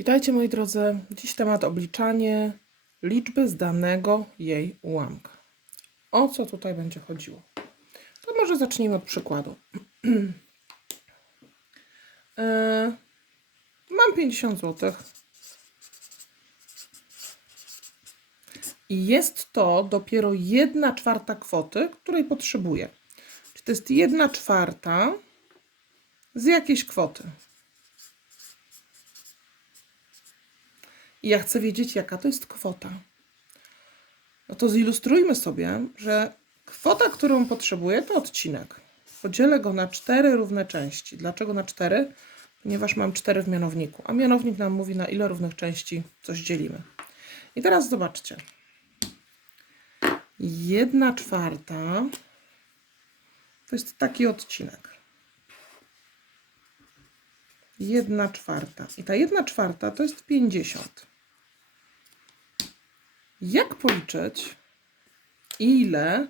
Witajcie moi drodzy. Dziś temat obliczanie liczby z danego jej ułamka. O co tutaj będzie chodziło? To może zacznijmy od przykładu. E, Mam 50 zł. I jest to dopiero jedna czwarta kwoty, której potrzebuję. Czy to jest jedna czwarta z jakiejś kwoty? I ja chcę wiedzieć, jaka to jest kwota. No to zilustrujmy sobie, że kwota, którą potrzebuję, to odcinek. Podzielę go na cztery równe części. Dlaczego na cztery? Ponieważ mam cztery w mianowniku, a mianownik nam mówi, na ile równych części coś dzielimy. I teraz zobaczcie. Jedna czwarta to jest taki odcinek. Jedna czwarta. I ta jedna czwarta to jest 50. Jak policzyć, ile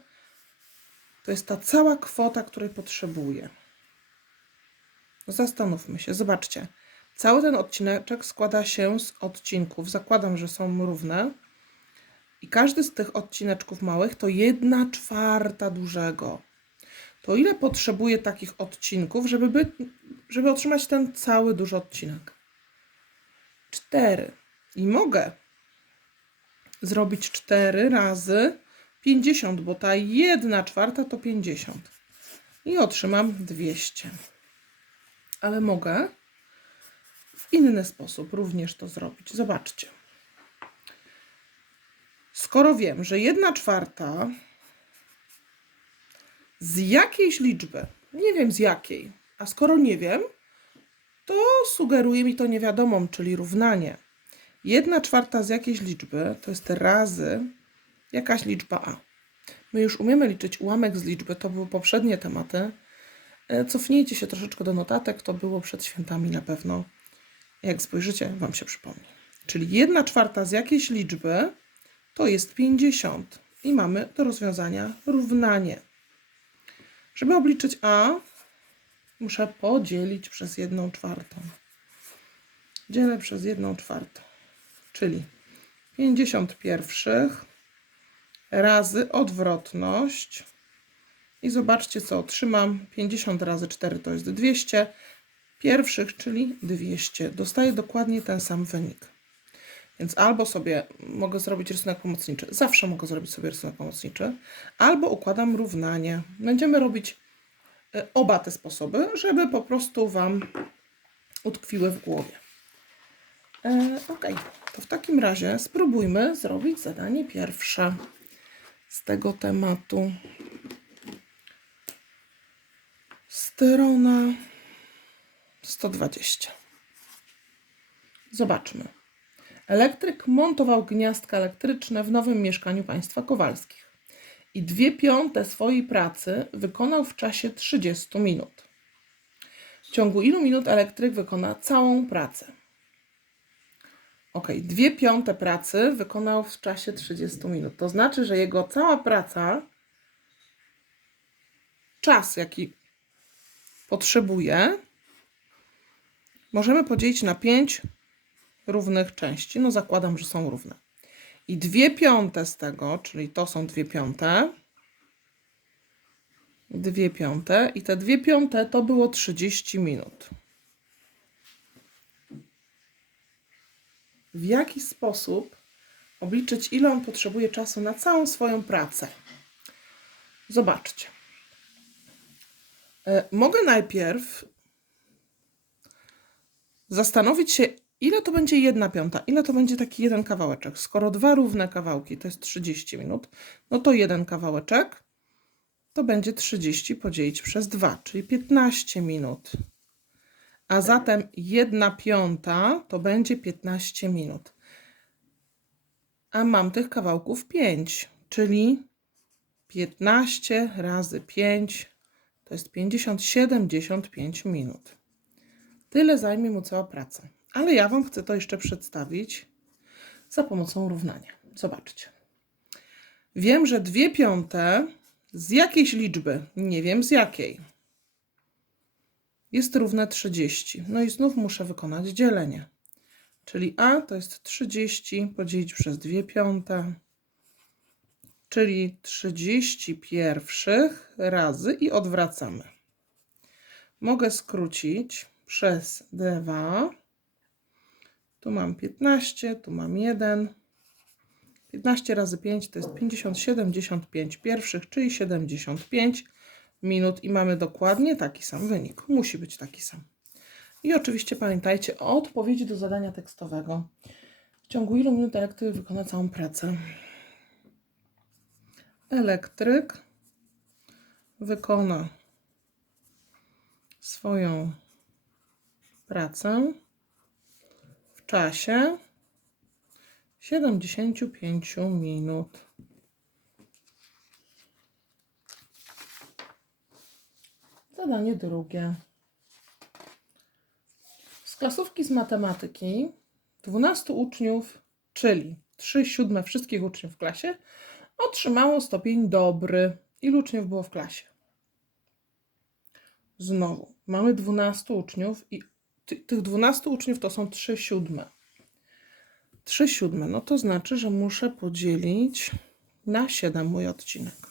to jest ta cała kwota, której potrzebuję? No Zastanówmy się, zobaczcie. Cały ten odcineczek składa się z odcinków. Zakładam, że są równe. I każdy z tych odcineczków małych to jedna czwarta dużego. To ile potrzebuję takich odcinków, żeby, by, żeby otrzymać ten cały duży odcinek? Cztery. I mogę zrobić 4 razy 50, bo ta jedna czwarta to 50. I otrzymam 200. Ale mogę w inny sposób również to zrobić. Zobaczcie. Skoro wiem, że jedna czwarta z jakiejś liczby, nie wiem z jakiej, a skoro nie wiem, to sugeruje mi to niewiadomą, czyli równanie. Jedna czwarta z jakiejś liczby to jest razy jakaś liczba a. My już umiemy liczyć ułamek z liczby, to były poprzednie tematy. E, Cofnijcie się troszeczkę do notatek, to było przed świętami na pewno. Jak spojrzycie, Wam się przypomni. Czyli jedna czwarta z jakiejś liczby to jest 50. I mamy do rozwiązania równanie. Żeby obliczyć a, muszę podzielić przez jedną czwartą. Dzielę przez jedną czwartą czyli 50 pierwszych razy odwrotność. I zobaczcie, co otrzymam. 50 razy 4 to jest 200 pierwszych, czyli 200. Dostaję dokładnie ten sam wynik. Więc albo sobie mogę zrobić rysunek pomocniczy, zawsze mogę zrobić sobie rysunek pomocniczy, albo układam równanie. Będziemy robić y, oba te sposoby, żeby po prostu Wam utkwiły w głowie. E, ok, to w takim razie spróbujmy zrobić zadanie pierwsze z tego tematu. Strona 120. Zobaczmy. Elektryk montował gniazdka elektryczne w nowym mieszkaniu państwa Kowalskich i dwie piąte swojej pracy wykonał w czasie 30 minut. W ciągu ilu minut elektryk wykona całą pracę? Ok, dwie piąte pracy wykonał w czasie 30 minut. To znaczy, że jego cała praca, czas jaki potrzebuje, możemy podzielić na pięć równych części. No zakładam, że są równe. I dwie piąte z tego, czyli to są dwie piąte, dwie piąte i te dwie piąte to było 30 minut. W jaki sposób obliczyć, ile on potrzebuje czasu na całą swoją pracę. Zobaczcie. E, Mogę najpierw zastanowić się, ile to będzie jedna piąta, ile to będzie taki jeden kawałeczek. Skoro dwa równe kawałki to jest 30 minut, no to jeden kawałeczek to będzie 30 podzielić przez 2, czyli 15 minut. A zatem 1 piąta to będzie 15 minut. A mam tych kawałków 5, czyli 15 razy 5 to jest 50, 75 minut. Tyle zajmie mu cała praca. Ale ja Wam chcę to jeszcze przedstawić za pomocą równania. Zobaczcie. Wiem, że 2 piąte z jakiejś liczby, nie wiem z jakiej, jest równe 30. No i znów muszę wykonać dzielenie. Czyli A to jest 30 podzielić przez 2 piąte, czyli 30 pierwszych razy i odwracamy. Mogę skrócić przez 2. Tu mam 15, tu mam 1. 15 razy 5 to jest 50, 75 pierwszych, czyli 75 minut i mamy dokładnie taki sam wynik. Musi być taki sam. I oczywiście pamiętajcie o odpowiedzi do zadania tekstowego. W ciągu ilu minut elektryk wykona całą pracę? Elektryk wykona swoją pracę w czasie 75 minut. Zadanie drugie. Z klasówki z matematyki 12 uczniów, czyli 3 siódme wszystkich uczniów w klasie, otrzymało stopień dobry. Ilu uczniów było w klasie? Znowu, mamy 12 uczniów i ty, tych 12 uczniów to są 3 siódme. 3 siódme, no to znaczy, że muszę podzielić na 7 mój odcinek.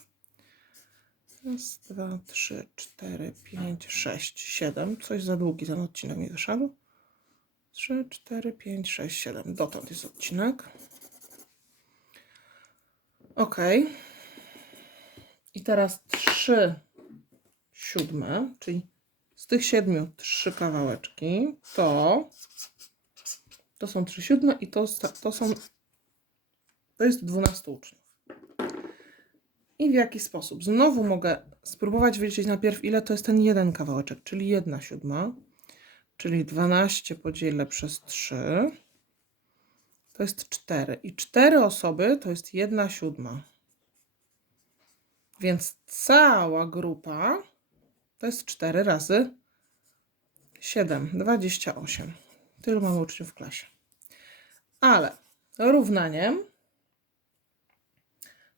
Raz, dwa, trzy, cztery, pięć, sześć, siedem. Coś za długi ten odcinek mi wyszedł. Trzy, cztery, pięć, sześć, siedem. Dotąd jest odcinek. Ok. I teraz trzy siódme, czyli z tych siedmiu trzy kawałeczki, to to są trzy siódme i to, to są to jest 12 uczniów. I w jaki sposób? Znowu mogę spróbować wyliczyć najpierw, ile to jest ten jeden kawałeczek, czyli jedna siódma, czyli 12 podzielę przez 3, to jest 4. I 4 osoby to jest jedna siódma. Więc cała grupa to jest 4 razy 7, 28. Tylu mamy uczniów w klasie. Ale równaniem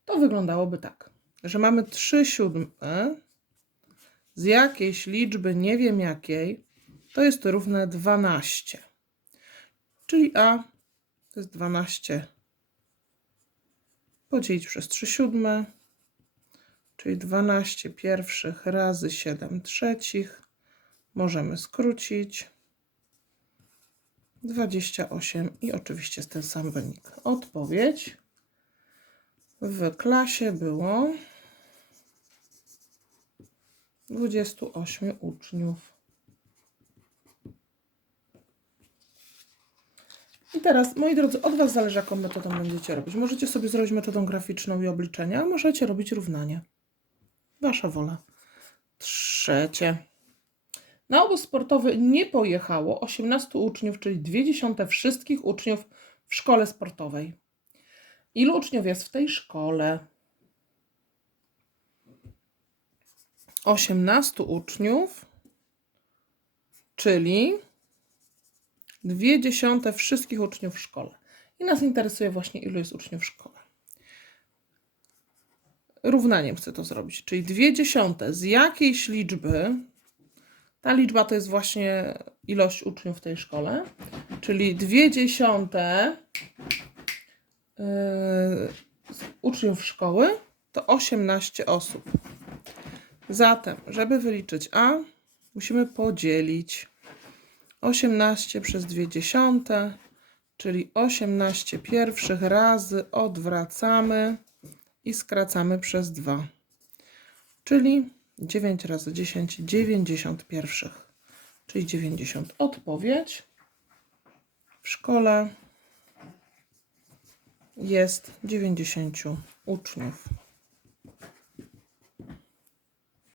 to wyglądałoby tak, że mamy 3 siódme z jakiejś liczby, nie wiem jakiej, to jest równe 12. Czyli A to jest 12 podzielić przez 3 siódme, czyli 12 pierwszych razy 7 trzecich. Możemy skrócić. 28 i oczywiście jest ten sam wynik. Odpowiedź w klasie było 28 uczniów. I teraz, moi drodzy, od Was zależy, jaką metodą będziecie robić. Możecie sobie zrobić metodą graficzną i obliczenia, a możecie robić równanie. Wasza wola. Trzecie. Na obóz sportowy nie pojechało 18 uczniów, czyli 2 dziesiąte wszystkich uczniów w szkole sportowej. Ilu uczniów jest w tej szkole? 18 uczniów, czyli 2 dziesiąte wszystkich uczniów w szkole. I nas interesuje właśnie, ilu jest uczniów w szkole. Równaniem chcę to zrobić, czyli 2 dziesiąte z jakiejś liczby, ta liczba to jest właśnie ilość uczniów w tej szkole, czyli 2 dziesiąte yy, uczniów szkoły to 18 osób. Zatem, żeby wyliczyć A, musimy podzielić 18 przez 2 dziesiąte, czyli 18 pierwszych razy odwracamy i skracamy przez 2, czyli 9 razy 10, 90 pierwszych, czyli 90. Odpowiedź w szkole jest 90 uczniów.